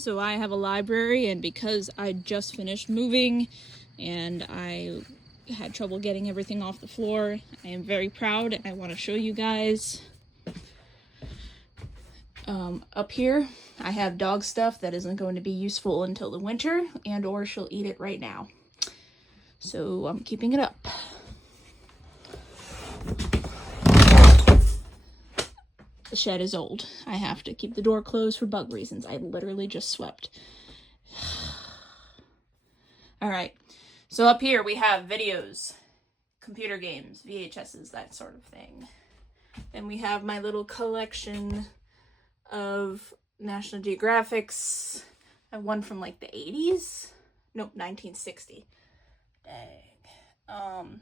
So I have a library, and because I just finished moving and I had trouble getting everything off the floor, I am very proud and I want to show you guys. Up here I have dog stuff that isn't going to be useful until the winter, and or she'll eat it right now. So I'm keeping it up. The shed is old. I have to keep the door closed for bug reasons. I literally just swept. Alright, so up here we have videos, computer games, VHSs, that sort of thing. Then we have my little collection of National Geographics. I have one from like the 80s? Nope, 1960. Dang.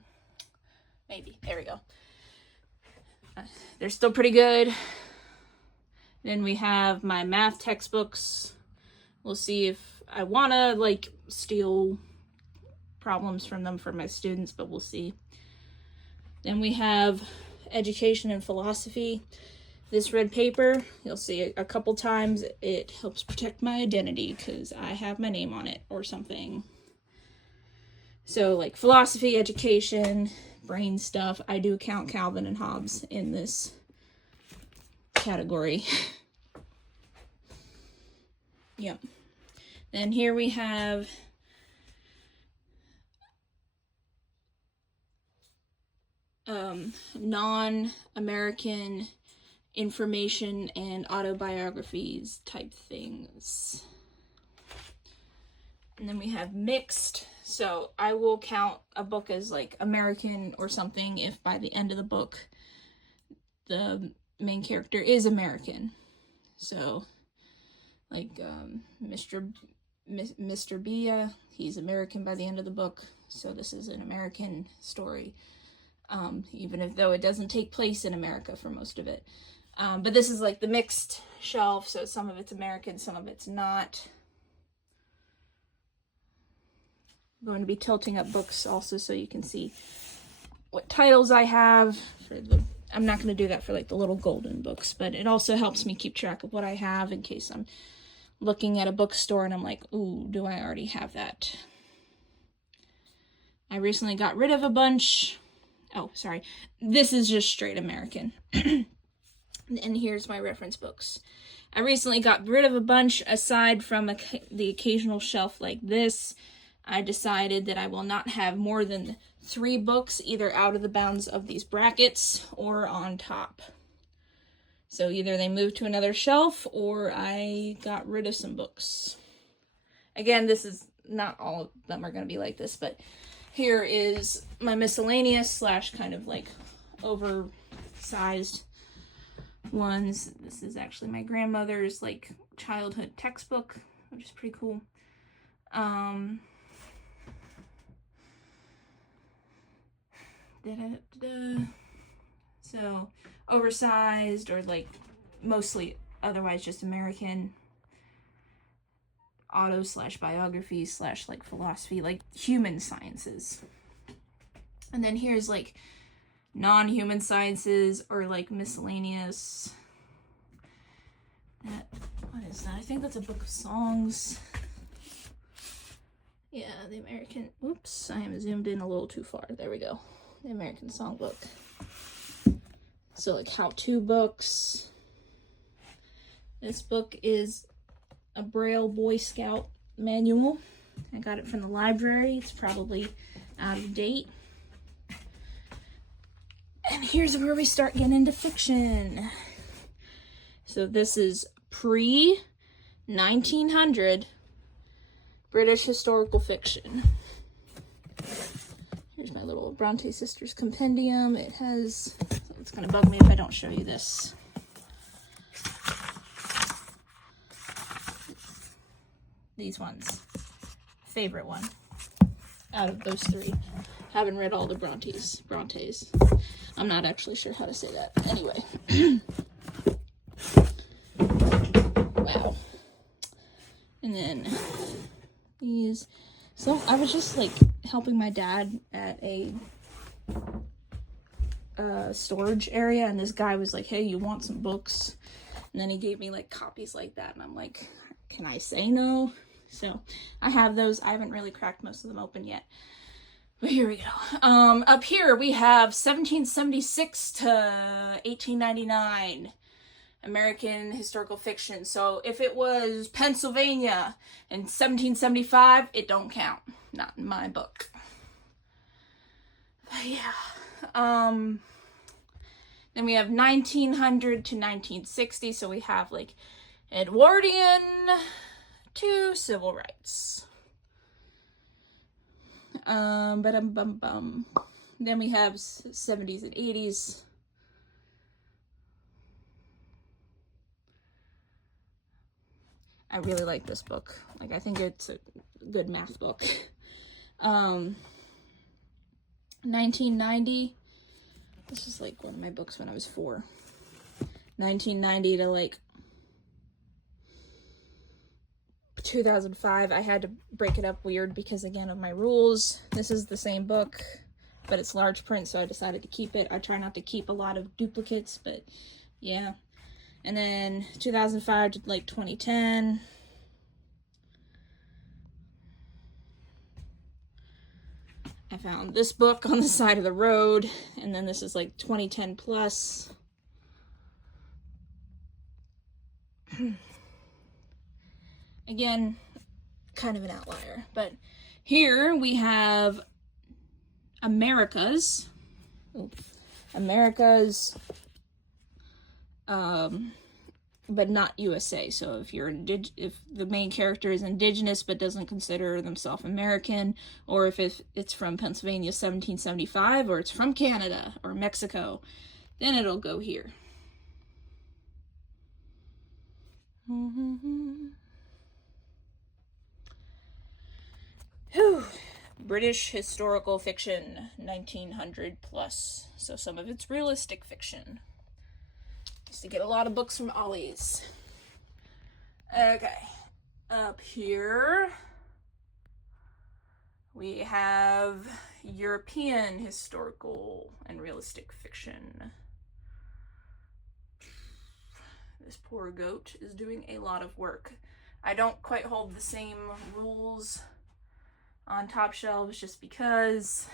Maybe. There we go. They're still pretty good. Then we have my math textbooks. We'll see if I want to like steal problems from them for my students, but we'll see. Then we have education and philosophy. This red paper, you'll see it a couple times. It helps protect my identity because I have my name on it or something. So like philosophy, education, brain stuff. I do count Calvin and Hobbes in this category. Yep. Then here we have non-American information and autobiographies type things. And then we have mixed. So I will count a book as like American or something if by the end of the book the main character is American. So like Mr. B, he's American by the end of the book. So this is an American story. Even though it doesn't take place in America for most of it. But this is like the mixed shelf, so some of it's American, some of it's not. I'm going to be tilting up books also so you can see what titles I have. I'm not going to do that for like the little golden books, but it also helps me keep track of what I have in case I'm looking at a bookstore and I'm like, ooh, do I already have that? I recently got rid of a bunch. Oh, sorry. This is just straight American. And here's my reference books. I recently got rid of a bunch. Aside from the occasional shelf like this, I decided that I will not have more than 3 books either out of the bounds of these brackets or on top. So either they moved to another shelf or I got rid of some books. Again, this is not all of them are going to be like this, but here is my miscellaneous / kind of like oversized ones. This is actually my grandmother's like childhood textbook, which is pretty cool. So oversized or like mostly otherwise just American auto / biography / like philosophy, like human sciences. And then here's like non-human sciences or like miscellaneous. What is that? I think that's a book of songs. Yeah, the American, oops, I am zoomed in a little too far. There we go. The American Songbook. So like how-to books. This book is a Braille Boy Scout manual. I got it from the library. It's probably out of date. And here's where we start getting into fiction. So this is pre-1900 British historical fiction. Here's my little Bronte Sisters compendium. It has, it's gonna bug me if I don't show you this. These ones. Favorite one out of those 3. Haven't read all the Brontes. I'm not actually sure how to say that. Anyway. Wow. And then these. So I was just like helping my dad at a storage area, and this guy was like, hey, you want some books? And then he gave me like copies like that, and I'm like, can I say no? So I have those. I haven't really cracked most of them open yet. But here we go. Up here we have 1776 to 1899 American historical fiction. So if it was Pennsylvania in 1775, it don't count. Not in my book. But yeah. Then we have 1900 to 1960. So we have like Edwardian to civil rights. Then we have 70s and 80s. I really like this book. Like, I think it's a good math book. 1990. This is like one of my books when I was 4. 1990 to like 2005. I had to break it up weird because, again, of my rules. This is the same book, but it's large print, so I decided to keep it. I try not to keep a lot of duplicates, but yeah. And then 2005 to like 2010. I found this book on the side of the road, and then this is like 2010 plus. Again, kind of an outlier, but here we have Americas. But not USA. So if if the main character is indigenous but doesn't consider themselves American, or if it's from Pennsylvania 1775, or it's from Canada or Mexico, then it'll go here. British historical fiction, 1900 plus. So some of it's realistic fiction. Used to get a lot of books from Ollie's. Okay. Up here, we have European historical and realistic fiction. This poor goat is doing a lot of work. I don't quite hold the same rules on top shelves just because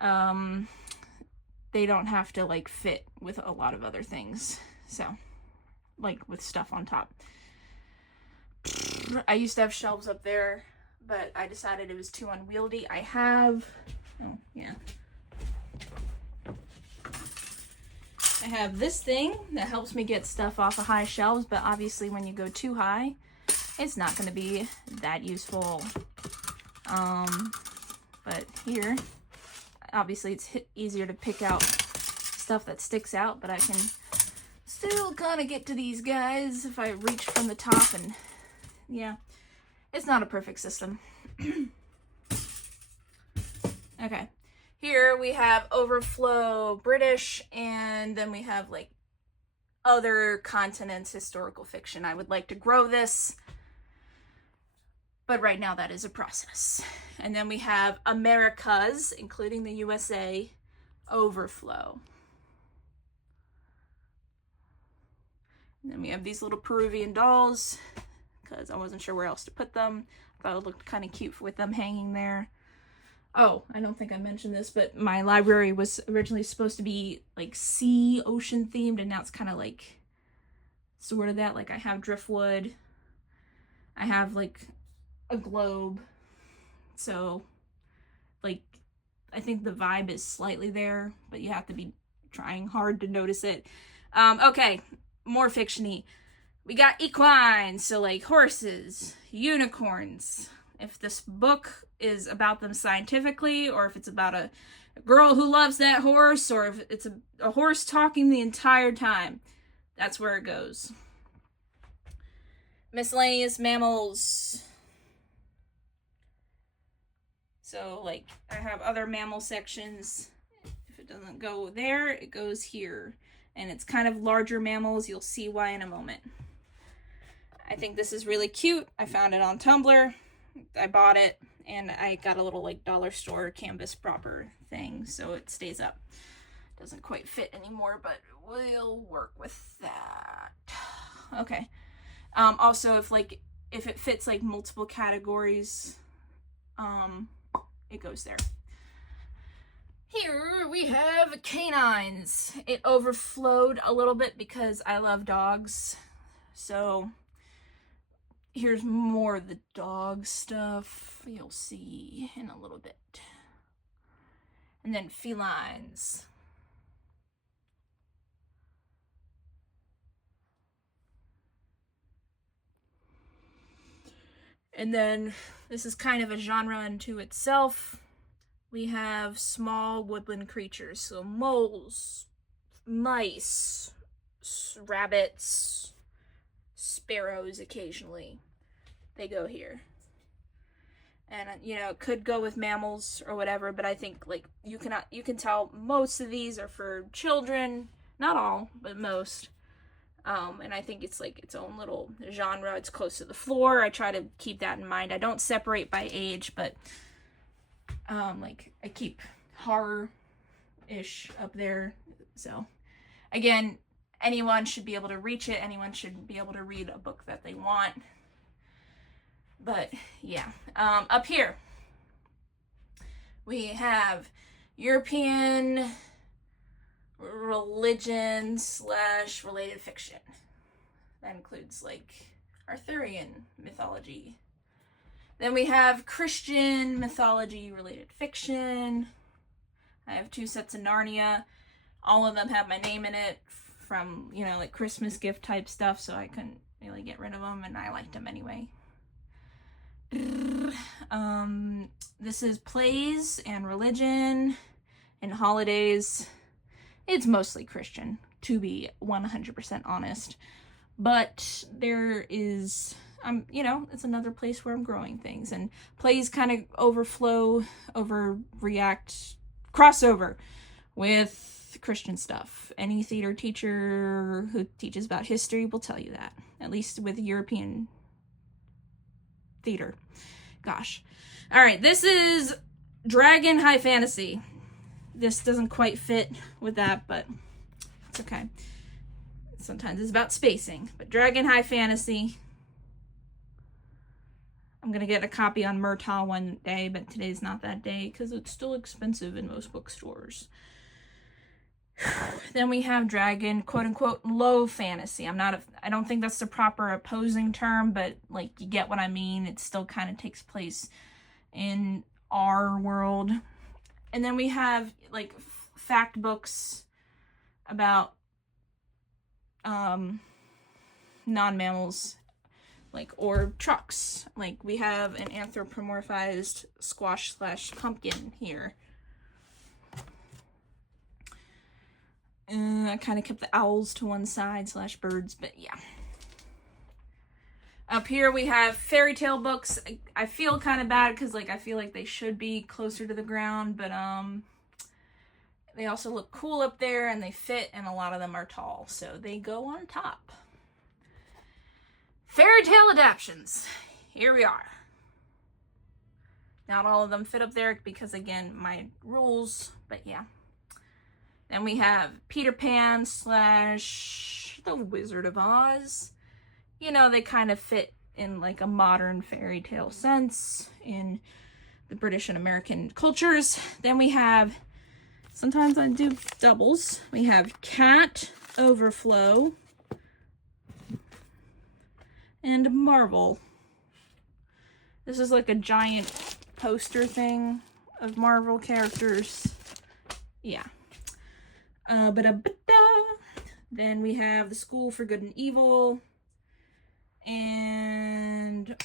they don't have to like fit with a lot of other things. So, like with stuff on top. I used to have shelves up there, but I decided it was too unwieldy. I have this thing that helps me get stuff off of high shelves, but obviously when you go too high, it's not going to be that useful. But here, obviously it's easier to pick out stuff that sticks out, but I can still kind of get to these guys if I reach from the top, and yeah, it's not a perfect system. Okay, here we have Overflow British, and then we have like other continents historical fiction. I would like to grow this, but right now that is a process. And then we have Americas, including the USA, Overflow. And then we have these little Peruvian dolls, because I wasn't sure where else to put them. I thought it looked kind of cute with them hanging there. Oh, I don't think I mentioned this, but my library was originally supposed to be like sea, ocean themed, and now it's kind of like sort of that. Like I have driftwood. I have like a globe. So like I think the vibe is slightly there, but you have to be trying hard to notice it. Okay, more fiction-y. We got equine, so like horses, unicorns. If this book is about them scientifically, or if it's about a girl who loves that horse, or if it's a horse talking the entire time, that's where it goes. Miscellaneous mammals. So, like, I have other mammal sections. If it doesn't go there, it goes here. And it's kind of larger mammals. You'll see why in a moment. I think this is really cute. I found it on Tumblr. I bought it, and I got a little, like, dollar store canvas proper thing, so it stays up. Doesn't quite fit anymore, but we'll work with that. Okay. Also, if it fits like multiple categories, it goes there. Here we have canines. It overflowed a little bit because I love dogs. So here's more of the dog stuff. You'll see in a little bit. And then felines. And then this is kind of a genre unto itself. We have small woodland creatures. So moles, mice, rabbits, sparrows occasionally. They go here. And it could go with mammals or whatever, but I think like you can tell most of these are for children, not all, but most. And I think it's like its own little genre. It's close to the floor. I try to keep that in mind. I don't separate by age, but like I keep horror-ish up there. So again, anyone should be able to reach it. Anyone should be able to read a book that they want. But yeah, up here we have European religion / related fiction. That includes like Arthurian mythology. Then we have Christian mythology related fiction. I have 2 sets of Narnia. All of them have my name in it from, like Christmas gift type stuff, so I couldn't really get rid of them, and I liked them anyway. This is plays and religion and holidays. It's mostly Christian, to be 100% honest. But there is, it's another place where I'm growing things. And plays kind of crossover with Christian stuff. Any theater teacher who teaches about history will tell you that. At least with European theater. Gosh. All right, this is Dragon High Fantasy. This doesn't quite fit with that, but it's okay. Sometimes it's about spacing. But Dragon High Fantasy. I'm going to get a copy on Murtaugh one day, but today's not that day because it's still expensive in most bookstores. Then we have Dragon, quote unquote, low fantasy. I don't think that's the proper opposing term, but like you get what I mean. It still kind of takes place in our world. And then we have like fact books about non-mammals, like, or trucks. Like we have an anthropomorphized squash / pumpkin here. I kind of kept the owls to one side / birds, but yeah. Up here we have fairy tale books. I feel kind of bad because like I feel like they should be closer to the ground, but they also look cool up there and they fit, and a lot of them are tall, so they go on top. Fairy tale adaptions. Here we are. Not all of them fit up there because again, my rules, but yeah. Then we have Peter Pan / The Wizard of Oz. They kind of fit in like a modern fairy tale sense in the British and American cultures. Then we have, sometimes I do doubles. We have Cat Overflow and Marvel. This is like a giant poster thing of Marvel characters. Yeah. Then we have The School for Good and Evil and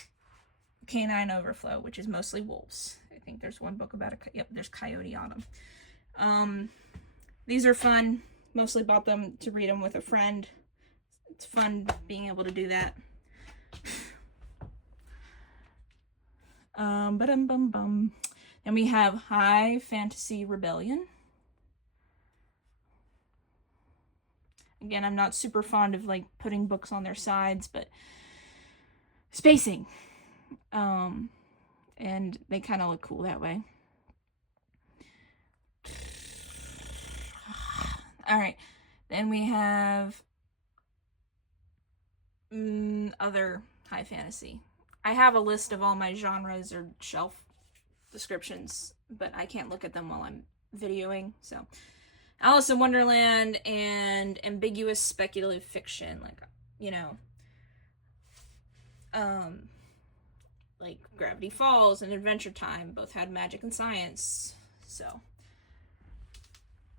Canine Overflow, which is mostly wolves. I think there's one book about there's Coyote Autumn. These are fun. Mostly bought them to read them with a friend. It's fun being able to do that. Then we have High Fantasy Rebellion. Again, I'm not super fond of like putting books on their sides, but spacing. And they kind of look cool that way. All right. Then we have other high fantasy. I have a list of all my genres or shelf descriptions, but I can't look at them while I'm videoing. So, Alice in Wonderland and ambiguous speculative fiction, like, you know, like Gravity Falls and Adventure Time both had magic and science. So,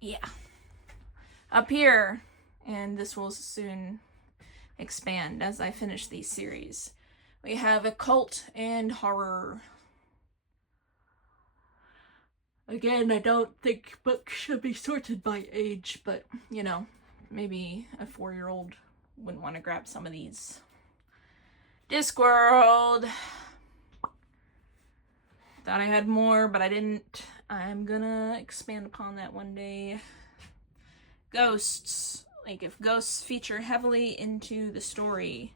yeah. Up here, and this will soon expand as I finish these series, we have occult and horror. Again, I don't think books should be sorted by age, but, you know, maybe a 4-year-old wouldn't want to grab some of these. Discworld. Thought I had more, but I didn't. I'm gonna expand upon that one day. Ghosts. Like, if ghosts feature heavily into the story,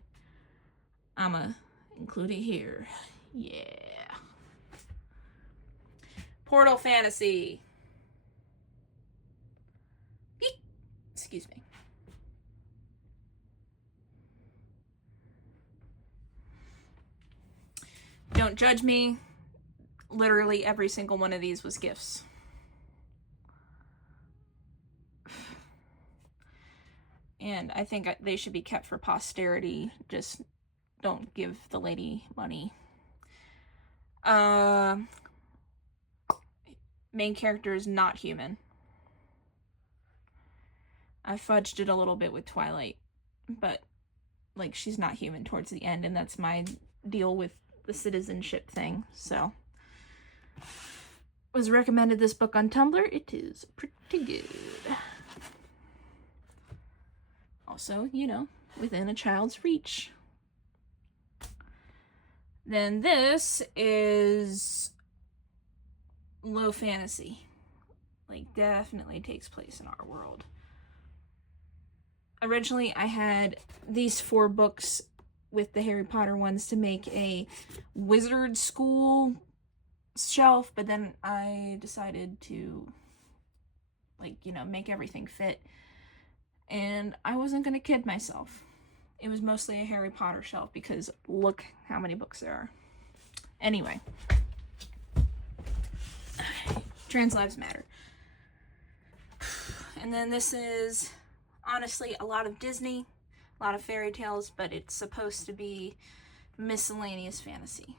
I'ma include it here. Yeah. Portal fantasy. Eek. Excuse me. Don't judge me. Literally every single one of these was gifts. And I think they should be kept for posterity. Just don't give the lady money. Main character is not human. I fudged it a little bit with Twilight, but, like, she's not human towards the end, and that's my deal with the citizenship thing. So, was recommended this book on Tumblr. It is pretty good. Also, you know, within a child's reach. Then this is low fantasy. Like, definitely takes place in our world. Originally, I had these 4 books with the Harry Potter ones to make a wizard school shelf, but then I decided to, like, you know, make everything fit. And I wasn't gonna kid myself. It was mostly a Harry Potter shelf because look how many books there are. Anyway. Trans lives matter. And then this is, honestly, a lot of Disney, a lot of fairy tales, but it's supposed to be miscellaneous fantasy.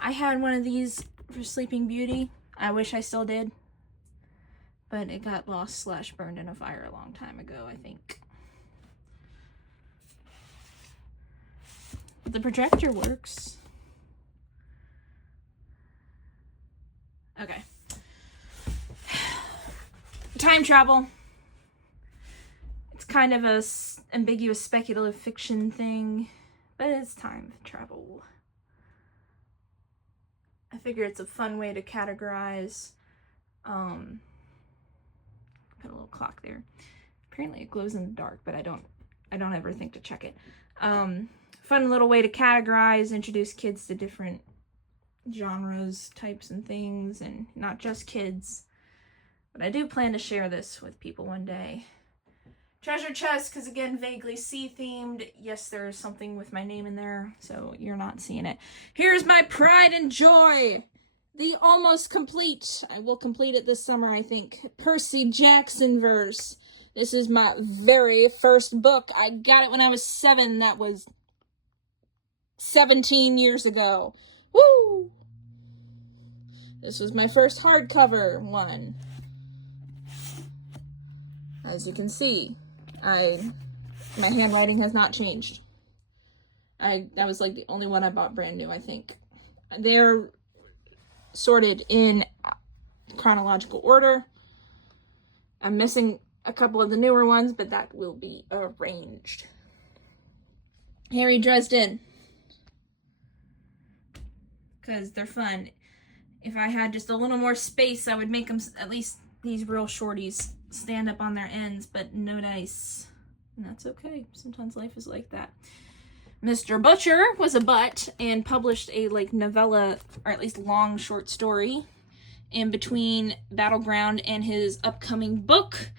I had one of these for Sleeping Beauty. I wish I still did. But it got lost / burned in a fire a long time ago, I think. But the projector works. Okay. Time travel. It's kind of a ambiguous speculative fiction thing, but it's time travel. I figure it's a fun way to categorize. Put a little clock there. Apparently it glows in the dark, but I don't ever think to check it. Fun little way to categorize, introduce kids to different genres, types, and things, and not just kids. But I do plan to share this with people one day. Treasure chest, because again, vaguely sea-themed. Yes, there is something with my name in there, so you're not seeing it. Here's my pride and joy! The almost complete, I will complete it this summer, I think, Percy Jackson verse. This is my very first book. I got it when I was 7. That was 17 years ago. Woo! This was my first hardcover one. As you can see, my handwriting has not changed. That was like the only one I bought brand new, I think. They're sorted in chronological order. I'm missing a couple of the newer ones, but that will be arranged. Harry Dresden. Because they're fun. If I had just a little more space, I would make them, at least these real shorties, stand up on their ends, but no dice. And that's okay. Sometimes life is like that. Mr. Butcher was a butt and published a novella, or at least long short story, in between Battleground and his upcoming book.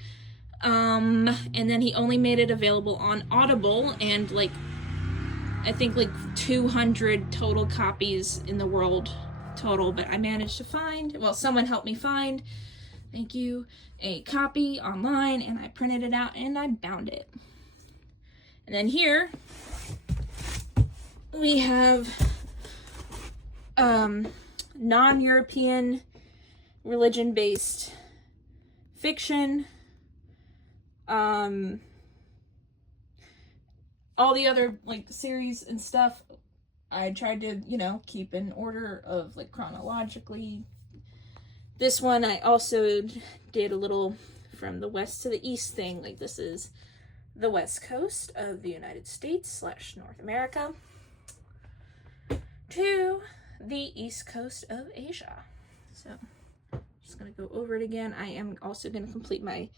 And then he only made it available on Audible, and like I think like 200 total copies in the world total, but I managed to find, well, someone helped me find, thank you, a copy online, and I printed it out and I bound it. And then here we have non-European religion-based fiction. All the other like series and stuff, I tried to, you know, keep in order of like chronologically. This one I also did a little from the west to the east thing. Like this is the west coast of the United States / North America to the east coast of Asia. So I'm just gonna go over it again. I am also gonna complete my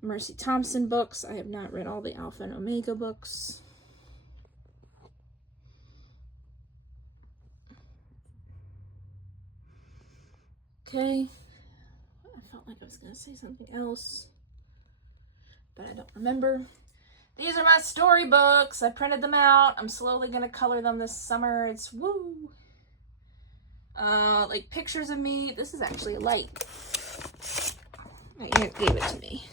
Mercy Thompson books. I have not read all the Alpha and Omega books. Okay. I felt like I was going to say something else, but I don't remember. These are my storybooks. I printed them out. I'm slowly going to color them this summer. It's woo! Like pictures of me. This is actually a light. My aunt gave it to me.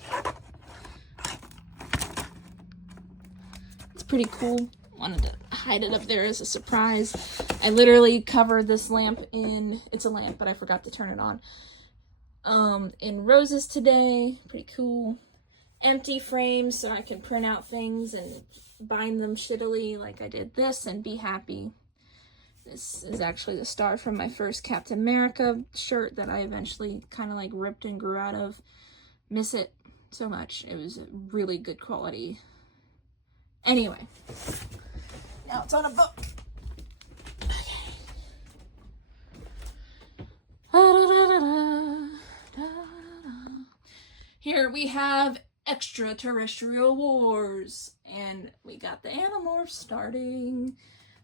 It's pretty cool. Wanted to hide it up there as a surprise. I literally covered this lamp in, it's a lamp, but I forgot to turn it on, in roses today. Pretty cool. Empty frames so I can print out things and bind them shittily like I did this and be happy. This is actually the star from my first Captain America shirt that I eventually kind of like ripped and grew out of. Miss it so much. It was a really good quality. Anyway, now it's on a book. Here we have Extraterrestrial Wars, and we got the Animorphs starting.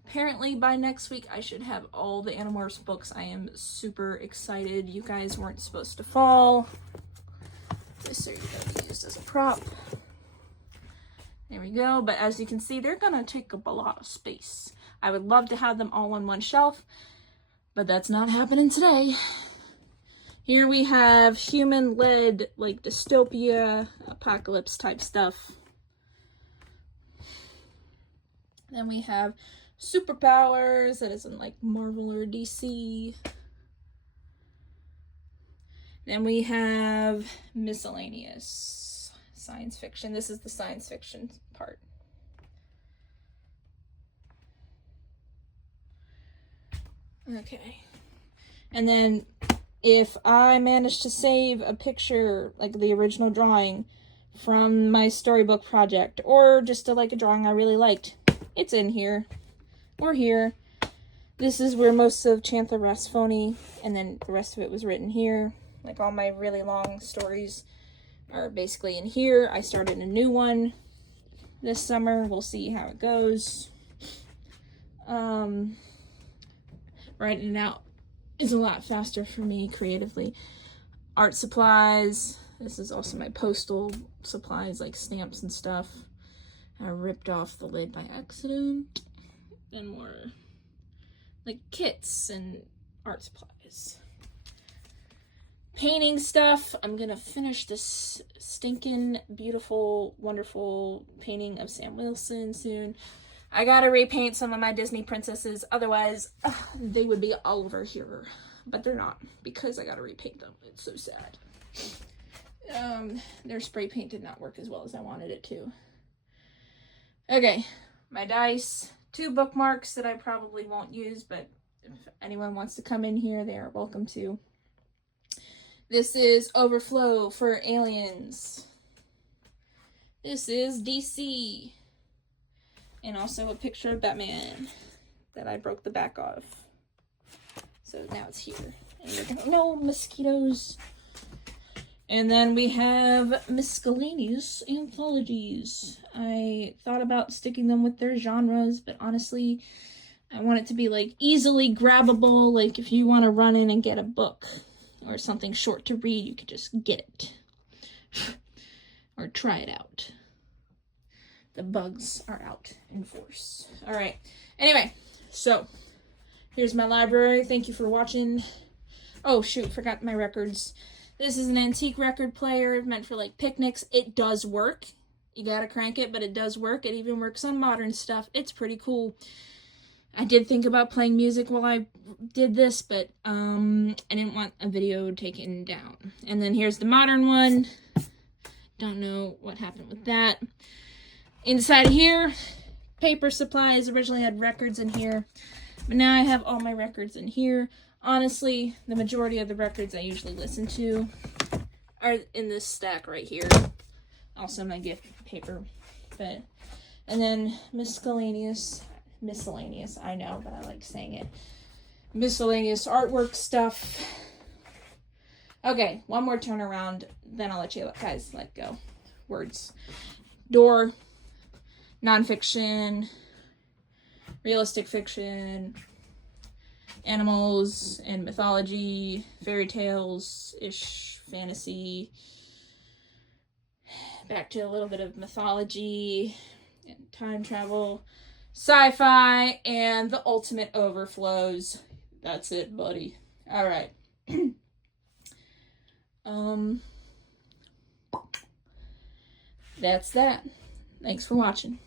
Apparently by next week I should have all the Animorphs books. I am super excited. You guys weren't supposed to fall. Just so you know, they're used as a prop. There we go. But as you can see, they're gonna take up a lot of space. I would love to have them all on one shelf, but that's not happening today. Here we have human-led, like, dystopia, apocalypse type stuff. Then we have superpowers, that isn't like Marvel or DC. Then we have miscellaneous science fiction. This is the science fiction part. Okay. And then if I manage to save a picture, like the original drawing from my storybook project, or just like a drawing I really liked, it's in here, or here. This is where most of Chantha Rasphoni, and then the rest of it was written here. Like all my really long stories are basically in here. I started a new one this summer. We'll see how it goes. Writing it out is a lot faster for me creatively. Art supplies. This is also my postal supplies, like stamps and stuff. I ripped off the lid by accident. Then more like kits and art supplies. Painting stuff. I'm gonna finish this stinking beautiful, wonderful painting of Sam Wilson soon. I gotta repaint some of my Disney princesses, otherwise they would be all over here. But they're not, because I gotta repaint them. It's so sad. Their spray paint did not work as well as I wanted it to. Okay, my dice. 2 bookmarks that I probably won't use, but if anyone wants to come in here, they are welcome to. This is Overflow for Aliens. This is DC. And also a picture of Batman that I broke the back of. So now it's here. And no mosquitoes. And then we have miscellaneous anthologies. I thought about sticking them with their genres, but honestly, I want it to be like easily grabbable. Like if you want to run in and get a book or something short to read, you could just get it. or try it out. The bugs are out in force. All right. Anyway, so here's my library. Thank you for watching. Oh, shoot, forgot my records. This is an antique record player meant for like picnics. It does work. You gotta crank it, but it does work. It even works on modern stuff. It's pretty cool. I did think about playing music while I did this, but I didn't want a video taken down. And then here's the modern one. Don't know what happened with that. Inside here, paper supplies. Originally had records in here, but now I have all my records in here. Honestly, the majority of the records I usually listen to are in this stack right here. Also my gift paper. And then miscellaneous, I know, but I like saying it. Miscellaneous artwork stuff. Okay, one more turn around, then I'll let you guys let go. Words. Door. Nonfiction, realistic fiction, animals and mythology, fairy tales-ish, fantasy, back to a little bit of mythology and time travel, sci-fi, and the ultimate overflows. That's it, buddy. All right. That's that. Thanks for watching.